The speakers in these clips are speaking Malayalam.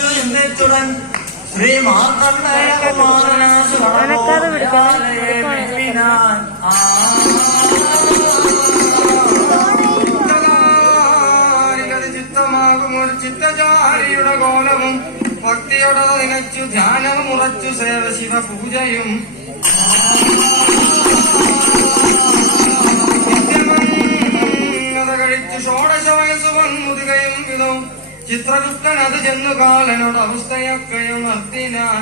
ചിന്തിച്ചുടൻ ശ്രീ മാർക്കണ്ഡേയകുമാരനെ ഓനക്കാതെ വിളിക്കണം. വിളിപ്പിനാൻ ചിത്തകാരികത് ചിത്തമാകും ഒരു ചിത്തചാരിയുടെ കോലവും ഭക്തിയോടെ നിനച്ചു ധ്യാനം ഉറച്ചു സേവ ശിവ പൂജയും കഴിച്ചു ഷോഡശ വയസ്സു വൻമുതുകയും വിധവും ചിത്രദുഷ്ടൻ അത് ചെന്നു കാലനോട് അവസ്ഥയൊക്കെയും അർത്തിനാൻ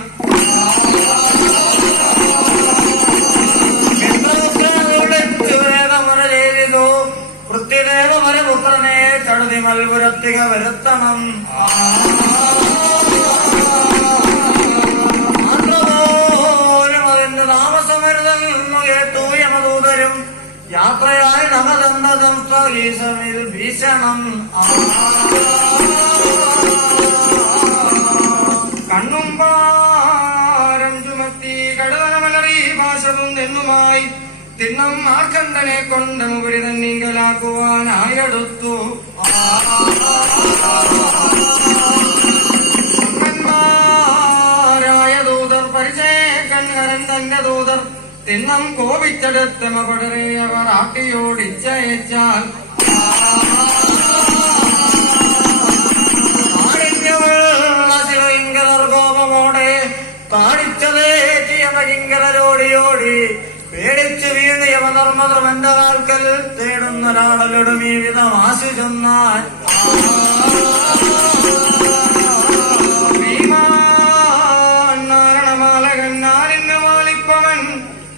വൃത്തിദേവമര പുത്രനെ ചടുതി മൽപുരത്തിക വരുത്തണം താമസമരുതെന്നു കേട്ടു യമദൂതരും യാത്രയായി നമതന്നതും സ്വലീസമിൽ ഭീഷണം കണ്ണും പാരം ചുമത്തി കടലമലറി ഭാഷവും നിന്നുമായി തിണ്ണം മാർക്കണ്ഡനെ കൊണ്ട് മുകളിൽ തന്നീങ്കലാക്കുവാനായടുത്തു പരിചയക്കൻ ഹരൻ തന്റെ ദൂതർ തിണ്ണം കോപിച്ചെടുത്തമ പടറിയവർ ആട്ടിയോടിച്ചയച്ചാൽ കോപമോടെ കാണിച്ചതേ യവകിങ്കരോടിയോടി പേടിച്ചു വീണ് യവധർമ്മധർമ്മന്റെ കാൽക്കൽ തേടുന്നൊരാളലൊടും ഈ വിധം ചെന്നാൽ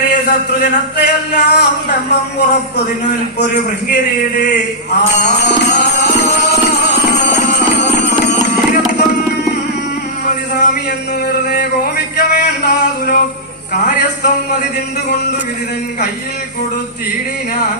വരുന്നറിയ ശത്രുജനത്തെയെല്ലാം ബ്രഹ്മം ഉറപ്പതിനു ഒരു ഭൃങ്കിരീടി ആ. എന്ന് വെറുതെ കോപിക്ക കാര്യസ്ഥം മതി തിണ്ടുകൊണ്ടു വിരുതൻ കയ്യിൽ കൊടുത്തിടിനാൻ.